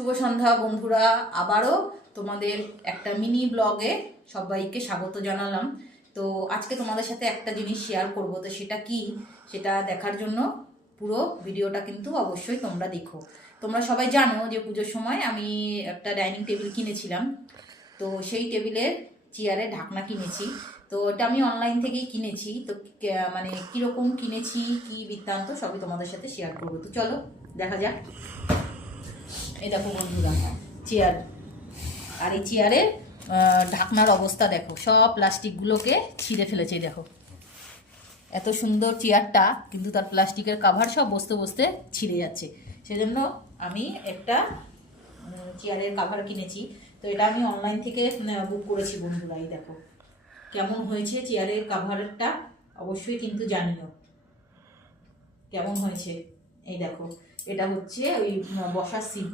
শুভ সন্ধ্যা বন্ধুরা, আবারও তোমাদের একটা মিনি ব্লগে সবাইকে স্বাগত জানালাম। তো আজকে তোমাদের সাথে একটা জিনিস শেয়ার করব, তো সেটা কি সেটা দেখার জন্য পুরো ভিডিওটা কিন্তু অবশ্যই তোমরা দেখো। তোমরা সবাই জানো যে পুজোর সময় আমি একটা ডাইনিং টেবিল কিনেছিলাম, তো সেই টেবিলের চেয়ারে ঢাকনা কিনেছি। তো এটা আমি অনলাইন থেকেই কিনেছি। তো মানে কীরকম কিনেছি, কি বৃত্তান্ত সবই তোমাদের সাথে শেয়ার করবো। তো চলো দেখা যাক। এই দেখো বন্ধুরা, চেয়ার, আর এই চেয়ারের ঢাকনার অবস্থা দেখো, সব প্লাস্টিকগুলোকে ছিঁড়ে ফেলেছে। দেখো এত সুন্দর চেয়ারটা, কিন্তু তার প্লাস্টিকের কাভার সব বসতে বসতে ছিঁড়ে যাচ্ছে। সেজন্য আমি একটা চেয়ারের কাভার কিনেছি। তো এটা আমি অনলাইন থেকে বুক করেছি বন্ধুরা। এই দেখো কেমন হয়েছে চেয়ারের কাভারটা, অবশ্যই কিন্তু জানিও কেমন হয়েছে। এই দেখো, এটা হচ্ছে ওই বসার সিট।